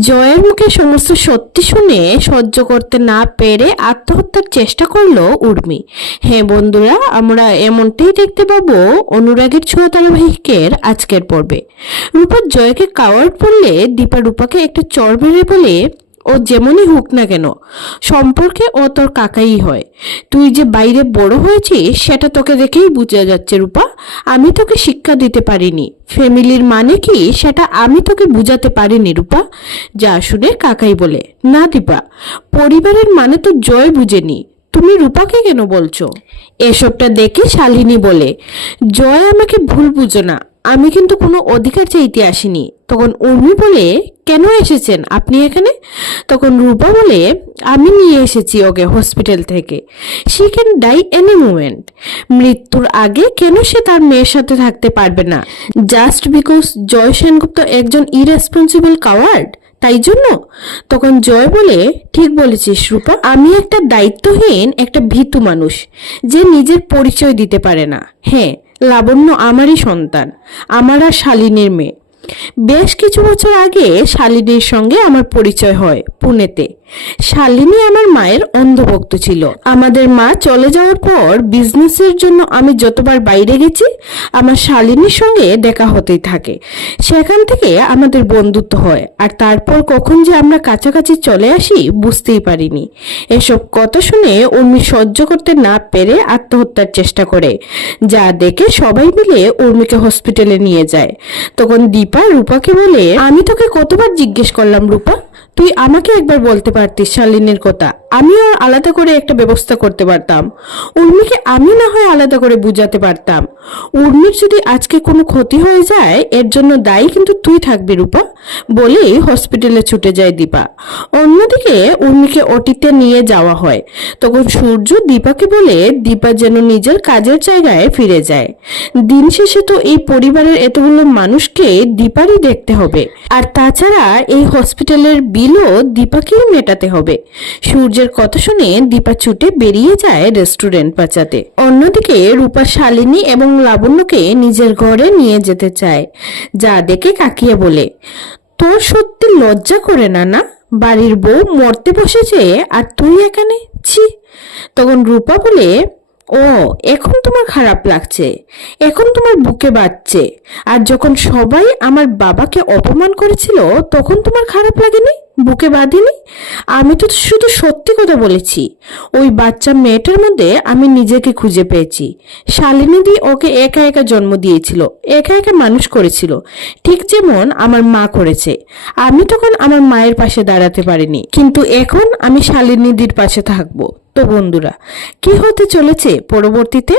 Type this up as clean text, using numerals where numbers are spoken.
জয়ের মুখে সমস্ত সত্যি শুনে সহ্য করতে না পেরে আত্মহত্যার চেষ্টা করলো উর্মি। হ্যাঁ বন্ধুরা, আমরা এমনটাই দেখতে পাবো অনুরাগের ছোঁয়া ধারাবাহিকের আজকের পর্বে। রূপা জয়কে কাওয়ার্ড বললে দীপা রূপাকে একটা চড় মেরে বলে, ও যেমনই হোক না কেন সম্পর্কে ও তোর কাকাই হয়। তুই যে বাইরে বড় হয়েছিস সেটা তোকে দেখেই বোঝা যাচ্ছে রূপা। আমি তোকে শিক্ষা দিতে পারিনি, ফ্যামিলির মানে কি সেটা আমি তোকে বুঝাতে পারিনি রূপা। যা শুনে কাকাই বলে, না দীপা, পরিবারের মানে তো জয় বুঝেনি, তুমি রূপাকে কেন বলছো? এসবটা দেখে শালিনী বলে, জয় আমাকে ভুল বুঝো না, আমি কিন্তু কোনো অধিকার চাইতে আসিনি। তখন উর্মি বলে, কেন এসেছেন আপনি এখানে? তখন রূপা বলে, আমি নিয়ে এসেছি ওকে হসপিটাল থেকে। She can die any moment. মৃত্যুর আগে কেন সে তার মেয়ের সাথে থাকতে পারবে না? জাস্ট বিকজ জয় সেনগুপ্ত একজন ইরেসপন্সিবল কাওয়ার্ড, তাই জন্য? তখন জয় বলে, ঠিক বলেছিস রূপা, আমি একটা দায়িত্বহীন, একটা ভীতু মানুষ যে নিজের পরিচয় দিতে পারে না। হ্যাঁ, লাবণ্য আমারই সন্তান, আমার আর শালিনীর মেয়ে। বেশ কিছু বছর আগে শালিনীর সঙ্গে আমার পরিচয় হয় পুনেতে। শালিনী আমার মায়ের অন্ধভক্ত ছিল। আমাদের মা চলে যাওয়ার পর বিজনেসের জন্য আমি যতবার বাইরে গেছি আমার শালিনীর সঙ্গে দেখা হতেই থাকে। সেখান থেকে আমাদের বন্ধুত্ব হয়, আর তারপর কখন যে আমরা কাছাকাছি চলে আসি বুঝতেই পারিনি। এসব কথা শুনে উর্মি সহ্য করতে না পেরে আত্মহত্যার চেষ্টা করে, যা দেখে সবাই মিলে উর্মিকে হসপিটালে নিয়ে যায়। তখন দীপা রূপাকে বলে, আমি তোকে কতবার জিজ্ঞেস করলাম রূপা, তুই আমাকে একবার বলতে পারতিস শালিনীর কথা, আমিও আলাদা করে একটা ব্যবস্থা করতে পারতাম। উর্মিকে আমি না হয় আলাদা করে বুঝাতে পারতাম। উর্মির যদি আজকে কোনো ক্ষতি হয়ে যায় এর জন্য দায়ী কিন্তু তুই থাকবি রূপা, বলেই হসপিটালে ছুটে যায় দীপা। অন্যদিকে উর্মিকে ওটিতে নিয়ে যাওয়া হয়। তখন সূর্য দীপাকে বলে দীপা যেন নিজের কাজের জায়গায় ফিরে যায়। দিন শেষে তো এই পরিবারের এতগুলো মানুষকে দীপারই দেখতে হবে, আর তাছাড়া এই হসপিটালের বিলও দীপাকেই মেটাতে হবে। সূর্যের কথা শুনে দীপা ছুটে বেরিয়ে যায় রেস্টুরেন্ট বাঁচাতে। অন্যদিকে রূপা শালিনী এবং লাবণ্যকে নিজের ঘরে নিয়ে যেতে চায়, যা দেখে কাকিয়ে বলে, তোর সত্যি লজ্জা করে না? না, বাড়ির বউ মরতে বসেছে আর তুই এখানে, ছি। তখন রূপা বলে, ও এখন তোমার খারাপ লাগছে, এখন তোমার বুকে বাজছে, আর যখন সবাই আমার বাবাকে অপমান করেছিল তখন তোমার খারাপ লাগেনি, বুকে বাঁধেনি? আমি তো শুধু সত্যি কথা বলেছি। ওই বাচ্চা মেয়েটার মধ্যে আমি নিজেকে খুঁজে পেয়েছি। শালিনী দি ওকে একা একা জন্ম দিয়েছিল, একা একা মানুষ করেছিল, ঠিক যেমন আমার মা করেছে। আমি তখন আমার মায়ের পাশে দাঁড়াতে পারিনি, কিন্তু এখন আমি শালিনী দির পাশে থাকবো। তো বন্ধুরা, কি হতে চলেছে পরবর্তীতে